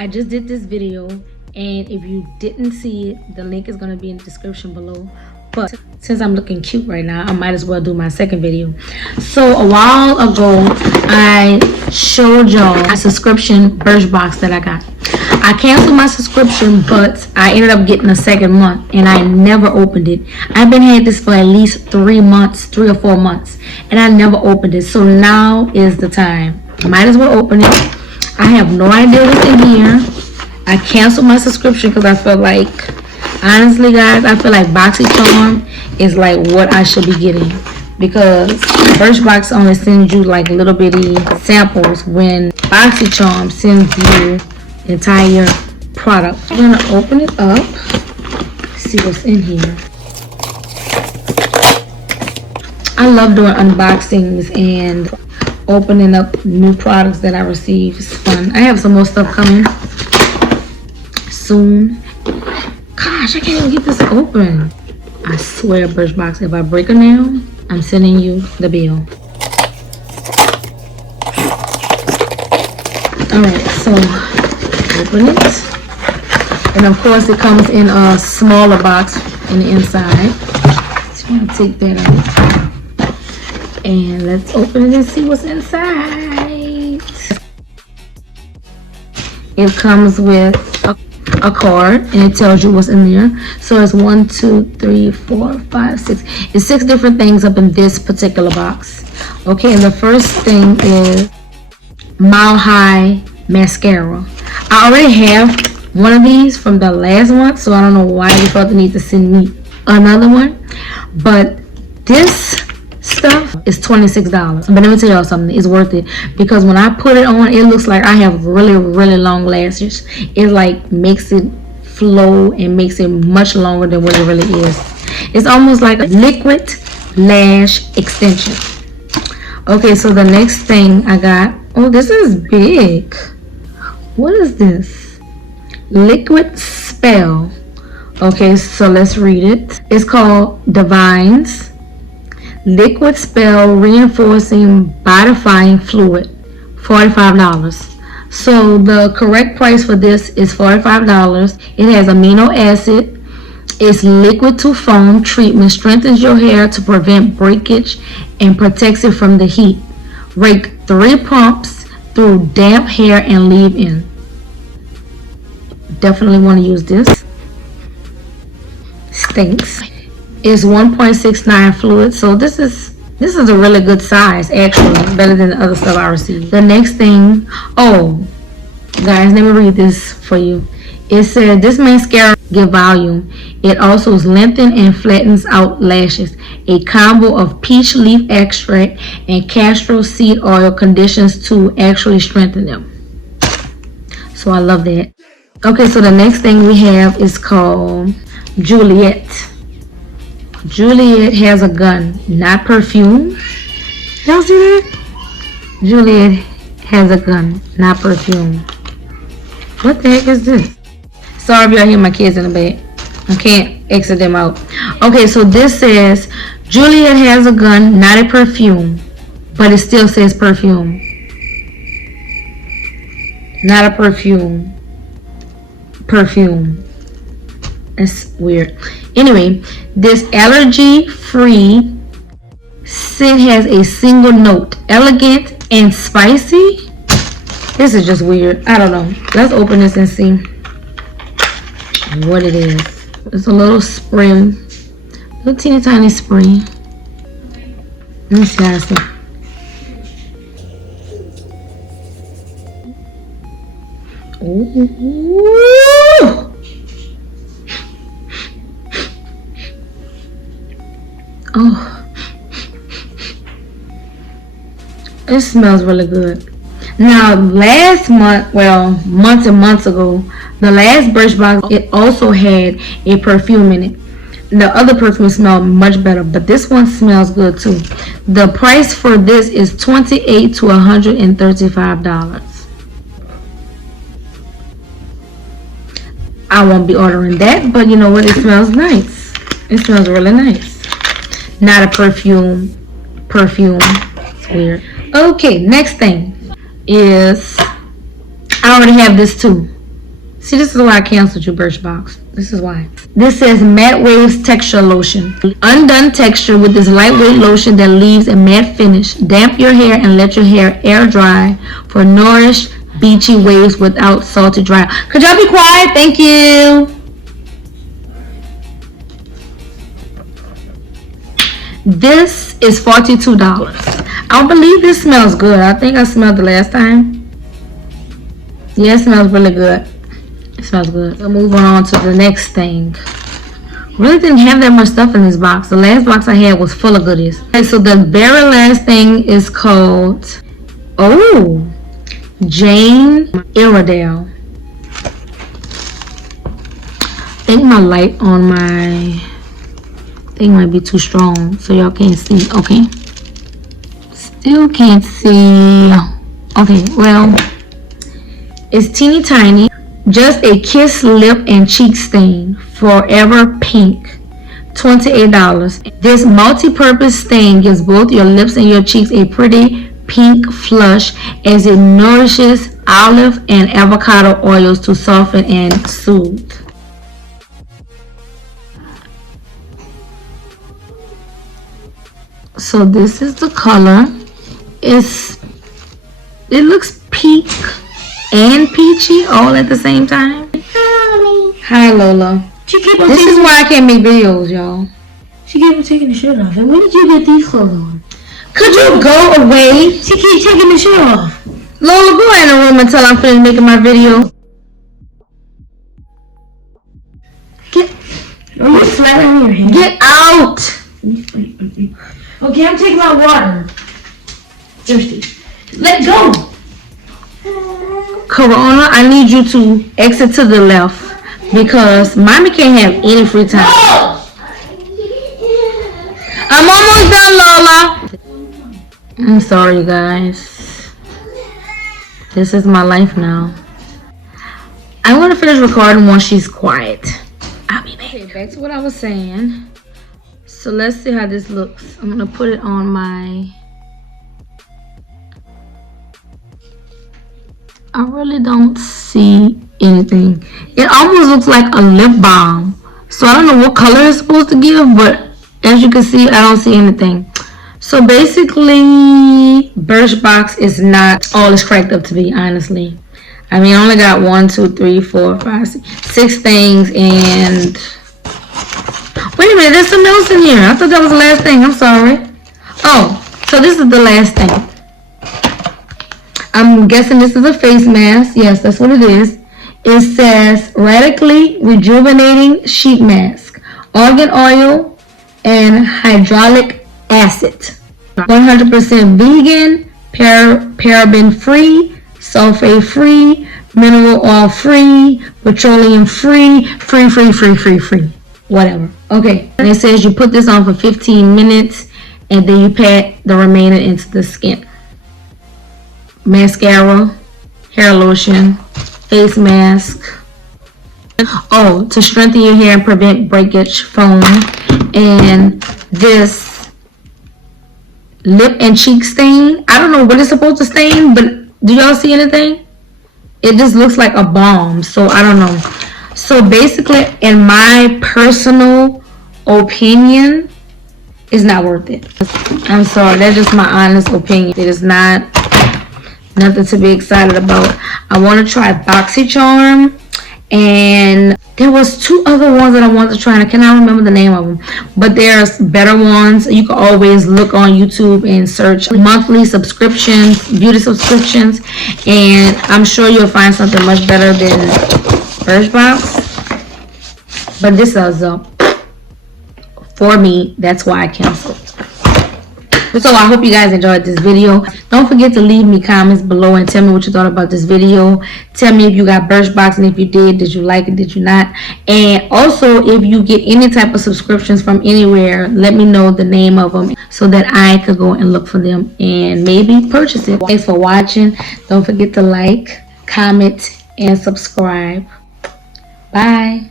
I just did this video, and if you didn't see it, the link is going to be in the description below. But since I'm looking cute right now, I might as well do my second video. So a while ago, I showed y'all a subscription BirchBox that I got. I canceled my subscription, but I ended up getting a second month, and I never opened it. I've been had this for at least 3 months, 3 or 4 months, and I never opened it. So now is the time. Might as well open it. I have no idea what's in here. I canceled my subscription because I felt like, honestly guys, I feel like BoxyCharm is like what I should be getting, because BirchBox only sends you like little bitty samples when BoxyCharm sends you the entire product. I'm gonna open it up, see what's in here. I love doing unboxings and opening up new products that I receive. It's fun. I have some more stuff coming soon. Gosh, I can't even get this open. I swear, BirchBox, if I break a nail, I'm sending you the bill. Alright, so open it. And of course it comes in a smaller box on the inside. So I'm gonna take that out. And let's open it and see what's inside. It comes with a card, and it tells you what's in there. So it's 1, 2, 3, 4, 5, 6. It's 6 different things up in this particular box. Okay, and the first thing is Mile High Mascara. I already have one of these from the last one, so I don't know why they felt the need to send me another one. But this stuff is $26. But let me tell y'all something, it's worth it, because when I put it on, it looks like I have really long lashes. It like makes it flow and makes it much longer than what it really is. It's almost like a liquid lash extension. Okay, so the next thing I got, oh, this is big. What is this? Liquid Spell. Okay, so let's read it. It's called Divines Liquid Spell Reinforcing Bodifying Fluid, $45. So the correct price for this is $45. It has amino acid. It's liquid to foam treatment, strengthens your hair to prevent breakage and protects it from the heat. Rake 3 pumps through damp hair and leave-in. Definitely want to use this. Stinks. Is 1.69 fluid, so this is a really good size, actually better than the other stuff I received. The next thing, oh guys, let me read this for you. It said this mascara give volume. It also lengthens and flattens out lashes. A combo of peach leaf extract and castor seed oil conditions to actually strengthen them. So I love that. Okay, so the next thing we have is called Juliet. Juliet has a gun, not perfume. Y'all see that? Juliet has a gun, not perfume. What the heck is this? Sorry if y'all hear my kids in the back. I can't exit them out. Okay, so this says Juliet has a gun, not a perfume, but it still says perfume. Not a perfume. Perfume. That's weird. Anyway, this allergy-free scent has a single note, elegant and spicy. This is just weird. I don't know. Let's open this and see what it is. It's a little spray, little teeny tiny spray. Let me see how it's like. Ooh. Oh, it smells really good. Now last month, well, months and months ago, the last BirchBox, it also had a perfume in it. The other perfume smelled much better, but this one smells good too. The price for this is $28 to $135. I won't be ordering that, but you know what, it smells nice. It smells really nice. Not a perfume. It's weird. Okay, next thing is, I already have this too. See, this is why I canceled you, BirchBox. This is why. This says Matte Waves Texture Lotion. Undone texture with this lightweight lotion that leaves a matte finish. Damp your hair and let your hair air dry for nourished, beachy waves without salty dry. Could y'all be quiet? Thank you. This is $42. I believe this smells good. I think I smelled it last time. Yeah, it smells really good. It smells good. So moving on to the next thing. Really didn't have that much stuff in this box. The last box I had was full of goodies. Okay, so the very last thing is called Jane Iredale. I think my light on my thing might be too strong, so y'all can't see. Okay. Still can't see. Okay, well, it's teeny tiny. Just a kiss, lip, and cheek stain. Forever Pink. $28. This multi-purpose stain gives both your lips and your cheeks a pretty pink flush as it nourishes olive and avocado oils to soften and soothe. So this is the color. It looks pink and peachy all at the same time. Hi Lola. This is why I can't make videos, y'all. She kept on taking the shirt off. And when did you get these clothes on? Could you go away? She keeps taking the shirt off. Lola, go in the room until I'm finished making my video. I'm flat on your hand. Get out! Okay, I'm taking my water. Thirsty. Let go. Corona, I need you to exit to the left because mommy can't have any free time. I'm almost done, Lola. I'm sorry, you guys. This is my life now. I want to finish recording once she's quiet. I'll be back. Okay, back to what I was saying. So let's see how this looks. I'm going to put it on my... I really don't see anything. It almost looks like a lip balm. So I don't know what color it's supposed to give, but as you can see, I don't see anything. So basically, Birchbox is not all it's cracked up to be, honestly. I mean, I only got 1, 2, 3, 4, 5, 6 things, and... Wait a minute, there's something else in here. I thought that was the last thing. I'm sorry. Oh, so this is the last thing. I'm guessing this is a face mask. Yes, that's what it is. It says Radically Rejuvenating Sheet Mask. Argan oil and hyaluronic acid. 100% vegan, paraben free, sulfate free, mineral oil free, petroleum free, free. Whatever. Okay. And it says you put this on for 15 minutes and then you pat the remainder into the skin. Mascara, hair lotion, face mask. Oh, to strengthen your hair and prevent breakage foam. And this lip and cheek stain. I don't know what it's supposed to stain, but do y'all see anything? It just looks like a balm, so I don't know. So basically, in my personal opinion, it's not worth it. I'm sorry, that's just my honest opinion. It is not nothing to be excited about. I want to try BoxyCharm, and there was 2 other ones that I wanted to try, and I cannot remember the name of them, but there's better ones. You can always look on YouTube and search monthly subscriptions, beauty subscriptions, and I'm sure you'll find something much better than BirchBox. But this is for me, that's why I canceled. So I hope you guys enjoyed this video. Don't forget to leave me comments below and tell me what you thought about this video. Tell me if you got BirchBox, and if you did you like it, did you not? And also, if you get any type of subscriptions from anywhere, let me know the name of them so that I could go and look for them and maybe purchase it. Thanks for watching. Don't forget to like, comment, and subscribe. Bye.